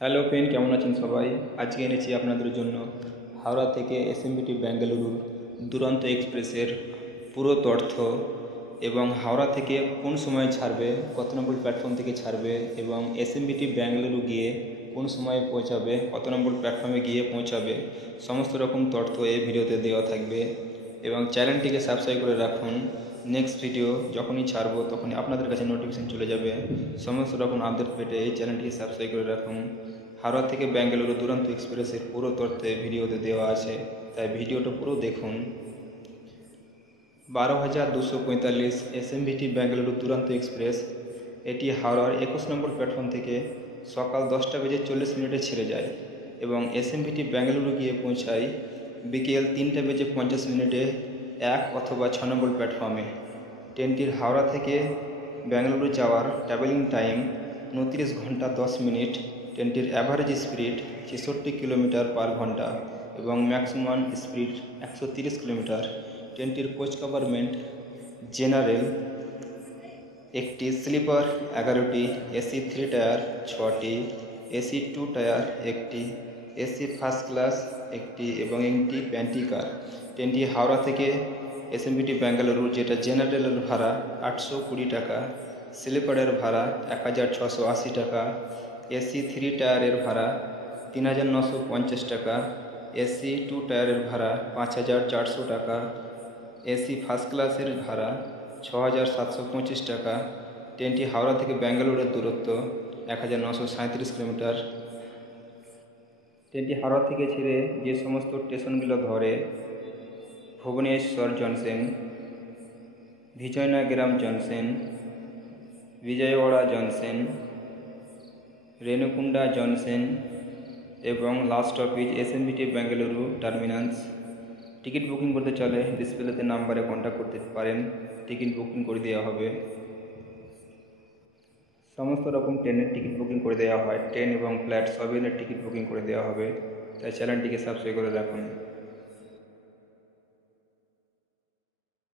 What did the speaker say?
Hello friend, কেমন আছেন সবাই? আজকে এনেছি আপনাদের জন্য হাওড়া থেকে এসএমবিটি বেঙ্গালুরুর দুরন্ত এক্সপ্রেসের পুরো তথ্য এবং হাওড়া থেকে কোন সময় ছাড়বে, কত নম্বর প্ল্যাটফর্ম থেকে ছাড়বে এবং এসএমবিটি বেঙ্গালুরু গিয়ে কোন সময়ে পৌঁছাবে, কত নম্বর প্ল্যাটফর্মে গিয়ে পৌঁছাবে, সমস্ত রকম তথ্য এই ভিডিওতে দেওয়া থাকবে। এবং চ্যানেলটিকে সাবস্ক্রাইব করে রাখুন। নেক্সট ভিডিও যখনই ছাড়বো তখনই আপনাদের কাছে নোটিফিকেশন চলে যাবে। সমস্ত রকম আপডেট পেতে এই চ্যানেলটিকে সাবস্ক্রাইব করে রাখুন। হাওড়া থেকে বেঙ্গালুরু দুরন্ত এক্সপ্রেসের পুরো তথ্য ভিডিওতে দেওয়া আছে, তাই ভিডিওটা পুরো দেখুন। 12,245 এসএমভিটি বেঙ্গালুরু দুরন্ত এক্সপ্রেস এটি হাওড়ার 21 নম্বর প্ল্যাটফর্ম থেকে সকাল 10টা বেজে 40 মিনিটে ছেড়ে যায় এবং এসএমভিটি বেঙ্গালুরু গিয়ে পৌঁছায় বিকেল 3টা বেজে 50 মিনিটে 1 অথবা 6 নম্বর প্ল্যাটফর্মে। ট্রেনটির হাওড়া থেকে বেঙ্গালুরু যাওয়ার ট্রাভেলিং টাইম 29 ঘন্টা 10 মিনিট। ট্রেনটির অ্যাভারেজ স্পিড 66 কিলোমিটার/ঘন্টা এবং ম্যাক্সিমাম স্পিড 130 কিলোমিটার। ট্রেনটির কোচ কম্পার্টমেন্ট জেনারেল, একটি স্লিপার 11টি, এসি 3 টায়ার 6টি, এসি 2 টায়ার 1টি, এসি ফার্স্ট ক্লাস 1টি এবং একটি প্যান্ট্রি কার। ট্রেনটি হাওড়া থেকে এসএমবিটি বেঙ্গালুরু, যেটা জেনারেলের ভাড়া 820 টাকা, স্লিপারের ভাড়া 1680 টাকা, এসি 3 টায়ারের ভাড়া 3950 টাকা, এসি 2 টায়ারের ভাড়া 5400 টাকা, এসি ফার্স্ট ক্লাসের ভাড়া 6725 টাকা। ট্রেনটি হাওড়া থেকে বেঙ্গালুরুর দূরত্ব 1937 কিলোমিটার। ট্রেনটি হাওড়া থেকে ছেড়ে যে সমস্ত স্টেশনগুলো ধরে: Bhubaneswar junction, Vizianagaram junction, Vijayawada junction, Renigunta junction এবং last stoppage SMVT Bengaluru terminus. Ticket booking করতে চাইলে ডিসপ্লেতে নাম্বারে কন্ট্যাক্ট করতে পারেন, টিকিট বুকিং করে দেওয়া হবে। সমস্ত রকম ট্রেনের টিকিট বুকিং করে দেওয়া হয়, ট্রেন এবং ফ্লাইট সবের টিকিট বুকিং করে দেওয়া হবে, তাই চ্যানেলটিকে সাবস্ক্রাইব করে রাখুন।